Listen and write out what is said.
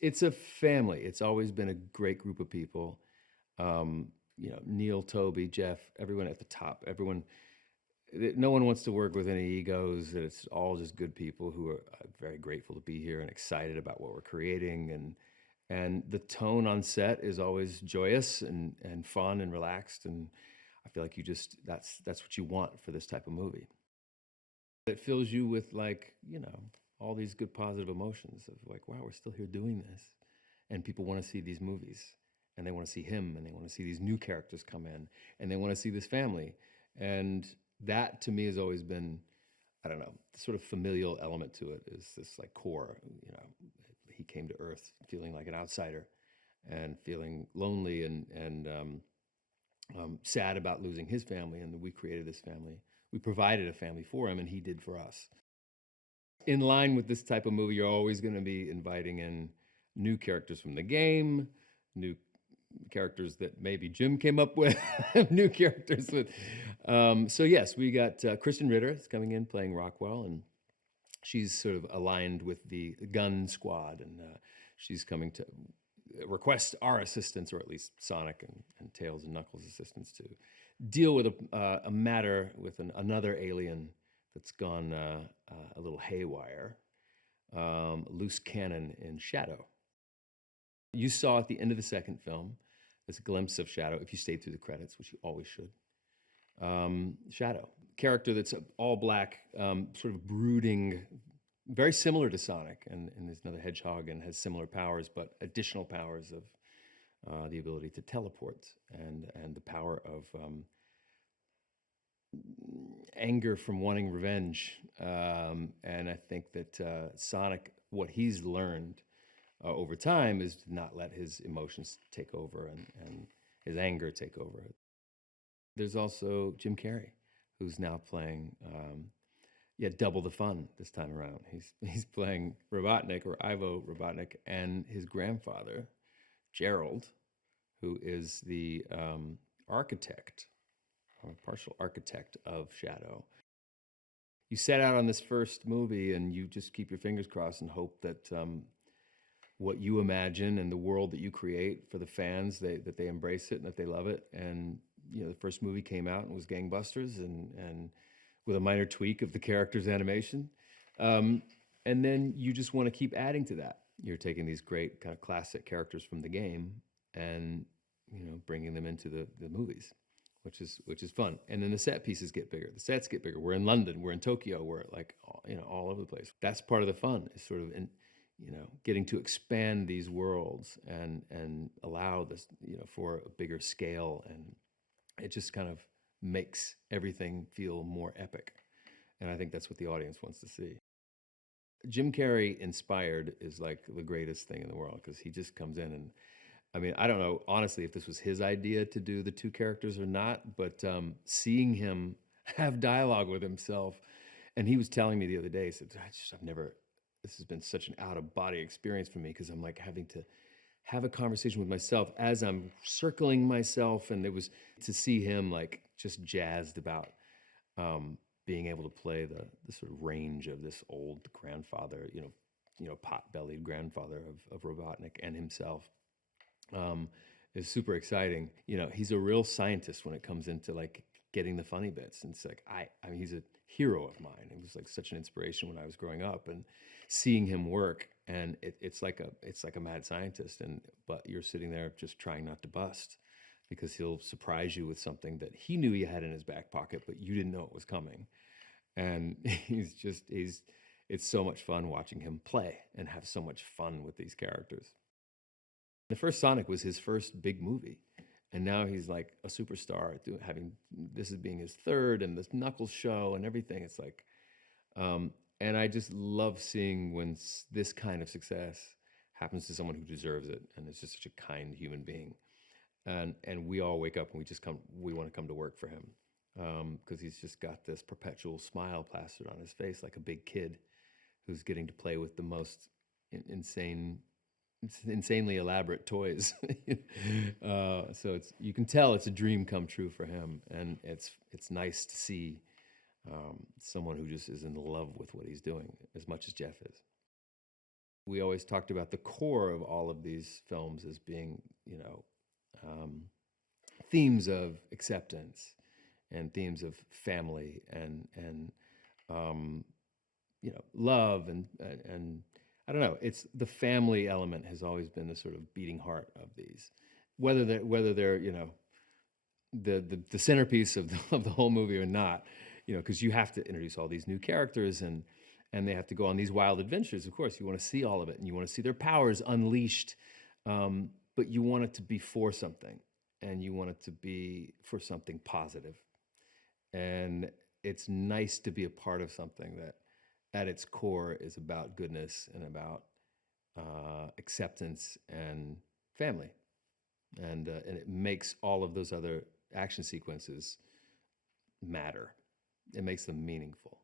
It's a family. It's always been a great group of people. Neil, Toby, Jeff, everyone at the top, everyone. No one wants to work with any egos. It's all just good people who are very grateful to be here and excited about what we're creating. And the tone on set is always joyous and fun and relaxed. And I feel like that's what you want for this type of movie. It fills you with all these good positive emotions of like, wow, we're still here doing this. And people want to see these movies and they want to see him and they want to see these new characters come in and they want to see this family. And that to me has always been, I don't know, the sort of familial element to it is this like core, he came to Earth feeling like an outsider and feeling lonely and sad about losing his family. And we created this family. We provided a family for him and he did for us. In line with this type of movie, you're always going to be inviting in new characters from the game, new characters that maybe Jim came up with, new characters with. So yes, we got Kristen Ritter is coming in playing Rockwell, and she's sort of aligned with the gun squad, and she's coming to request our assistance, or at least Sonic and Tails and Knuckles' assistance, to deal with a matter with another alien that's gone a little haywire, loose cannon in Shadow. You saw at the end of the second film this glimpse of Shadow, if you stayed through the credits, which you always should. Shadow, character that's all black, sort of brooding, very similar to Sonic, and there's another hedgehog and has similar powers, but additional powers of the ability to teleport and the power of anger from wanting revenge. And I think that Sonic, what he's learned over time is to not let his emotions take over and his anger take over. There's also Jim Carrey, who's now playing, double the fun this time around. He's playing Robotnik, or Ivo Robotnik, and his grandfather, Gerald, who is the architect, or partial architect of Shadow. You set out on this first movie and you just keep your fingers crossed and hope that what you imagine and the world that you create for the fans, that they embrace it and that they love it. And the first movie came out and was gangbusters and with a minor tweak of the character's animation. And then you just want to keep adding to that. You're taking these great kind of classic characters from the game and bringing them into the movies, which is fun. And then the set pieces get bigger. The sets get bigger. We're in London. We're in Tokyo. We're like all over the place. That's part of the fun. Is sort of getting to expand these worlds and allow this for a bigger scale, and it just kind of makes everything feel more epic. And I think that's what the audience wants to see. Jim Carrey inspired is like the greatest thing in the world, because he just comes in and, I mean, I don't know, honestly, if this was his idea to do the two characters or not, but seeing him have dialogue with himself, and he was telling me the other day, he said, this has been such an out-of-body experience for me, because I'm like having to have a conversation with myself as I'm circling myself, and it was to see him like just jazzed about being able to play the sort of range of this old grandfather, pot-bellied grandfather of Robotnik and himself. Is super exciting. He's a real scientist when it comes into like getting the funny bits. And it's like, I mean, he's a hero of mine. It was like such an inspiration when I was growing up, and seeing him work, and it's like a mad scientist. But you're sitting there just trying not to bust, because he'll surprise you with something that he knew he had in his back pocket, but you didn't know it was coming. And it's so much fun watching him play and have so much fun with these characters. The first Sonic was his first big movie, and now he's like a superstar, having this as being his third, and this Knuckles show and everything. It's like, and I just love seeing when this kind of success happens to someone who deserves it, and is just such a kind human being. And we all wake up and we want to come to work for him, because he's just got this perpetual smile plastered on his face, like a big kid who's getting to play with the most insanely elaborate toys. So you can tell it's a dream come true for him, and it's nice to see someone who just is in love with what he's doing as much as Jeff is. we always talked about the core of all of these films as being, you know, themes of acceptance and themes of family and you know, love and I don't know. It's the family element has always been the sort of beating heart of these, whether they're you know the centerpiece of the whole movie or not, you know, because you have to introduce all these new characters and they have to go on these wild adventures. Of course, you want to see all of it and you want to see their powers unleashed, but you want it to be for something, and you want it to be for something positive. And it's nice to be a part of something that, at its core, is about goodness and about acceptance and family, and it makes all of those other action sequences matter. It makes them meaningful.